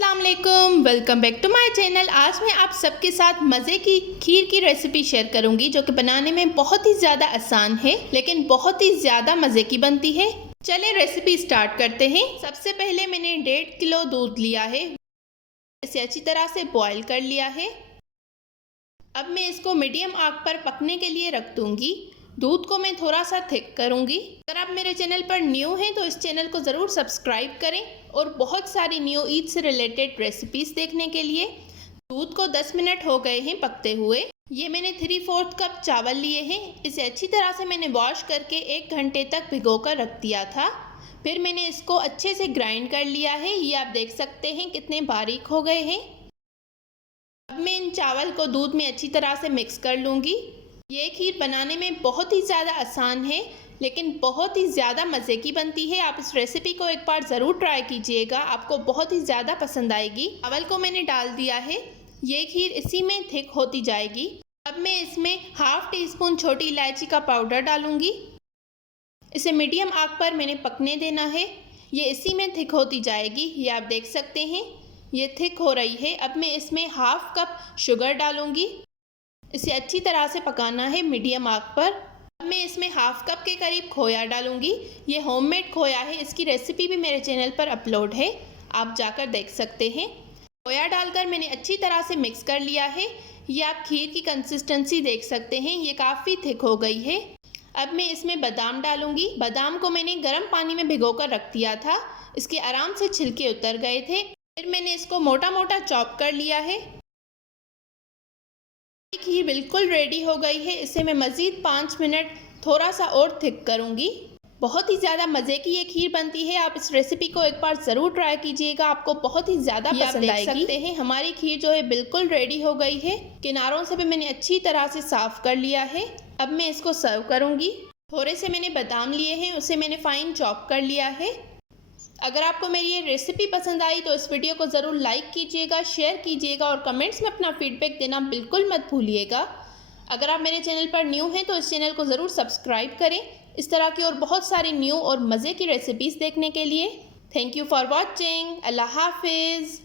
अस्सलाम वालेकुम, welcome back to my channel. आज मैं आप सबके साथ मज़े की खीर की रेसिपी शेयर करूंगी जो कि बनाने में बहुत ही ज़्यादा आसान है लेकिन बहुत ही ज़्यादा मज़े की बनती है। चलें रेसिपी स्टार्ट करते हैं। सबसे पहले मैंने 1.5 किलो दूध लिया है, इसे अच्छी तरह से बॉईल कर लिया है। अब मैं इसको मीडियम आग पर पकने के लिए रख दूंगी। दूध को मैं थोड़ा सा थिक करूंगी। अगर आप मेरे चैनल पर न्यू हैं तो इस चैनल को ज़रूर सब्सक्राइब करें और बहुत सारी न्यू ईद से रिलेटेड रेसिपीज़ देखने के लिए। दूध को 10 मिनट हो गए हैं पकते हुए। ये मैंने 3/4 कप चावल लिए हैं। इसे अच्छी तरह से मैंने वॉश करके 1 घंटे तक भिगो कर रख दिया था। फिर मैंने इसको अच्छे से ग्राइंड कर लिया है। ये आप देख सकते हैं कितने बारीक हो गए हैं। अब मैं इन चावल को दूध में अच्छी तरह से मिक्स कर लूँगी। ये खीर बनाने में बहुत ही ज़्यादा आसान है लेकिन बहुत ही ज़्यादा मज़े की बनती है। आप इस रेसिपी को एक बार ज़रूर ट्राई कीजिएगा, आपको बहुत ही ज़्यादा पसंद आएगी। चावल को मैंने डाल दिया है। ये खीर इसी में थिक होती जाएगी। अब मैं इसमें 1/2 टीस्पून छोटी इलायची का पाउडर डालूँगी। इसे मीडियम आग पर मैंने पकने देना है। ये इसी में थिक होती जाएगी। ये आप देख सकते हैं ये थिक हो रही है। अब मैं इसमें 1/2 कप शुगर डालूँगी। इसे अच्छी तरह से पकाना है मीडियम आग पर। अब मैं इसमें 1/2 कप के करीब खोया डालूंगी। ये होममेड खोया है, इसकी रेसिपी भी मेरे चैनल पर अपलोड है, आप जाकर देख सकते हैं। खोया डालकर मैंने अच्छी तरह से मिक्स कर लिया है। ये आप खीर की कंसिस्टेंसी देख सकते हैं, ये काफ़ी थिक हो गई है। अब मैं इसमें बादाम डालूंगी। बादाम को मैंने गर्म पानी में भिगो कर रख दिया था, इसके आराम से छिलके उतर गए थे। फिर मैंने इसको मोटा मोटा चॉप कर लिया है। खीर बिल्कुल रेडी हो गई है। इसे मैं मज़ीद 5 मिनट थोड़ा सा और थिक करूँगी। बहुत ही ज़्यादा मज़े की ये खीर बनती है। आप इस रेसिपी को एक बार ज़रूर ट्राई कीजिएगा, आपको बहुत ही ज़्यादा पसंद आएगी। देख सकते हैं हमारी खीर जो है बिल्कुल रेडी हो गई है। किनारों से भी मैंने अच्छी तरह से साफ़ कर लिया है। अब मैं इसको सर्व करूँगी। थोड़े से मैंने बादाम लिए हैं, उसे मैंने फ़ाइन चॉप कर लिया है। अगर आपको मेरी ये रेसिपी पसंद आई तो इस वीडियो को ज़रूर लाइक कीजिएगा, शेयर कीजिएगा और कमेंट्स में अपना फीडबैक देना बिल्कुल मत भूलिएगा। अगर आप मेरे चैनल पर न्यू हैं तो इस चैनल को ज़रूर सब्सक्राइब करें इस तरह की और बहुत सारी न्यू और मज़े की रेसिपीज़ देखने के लिए। Thank you for watching. अल्लाह हाफिज़।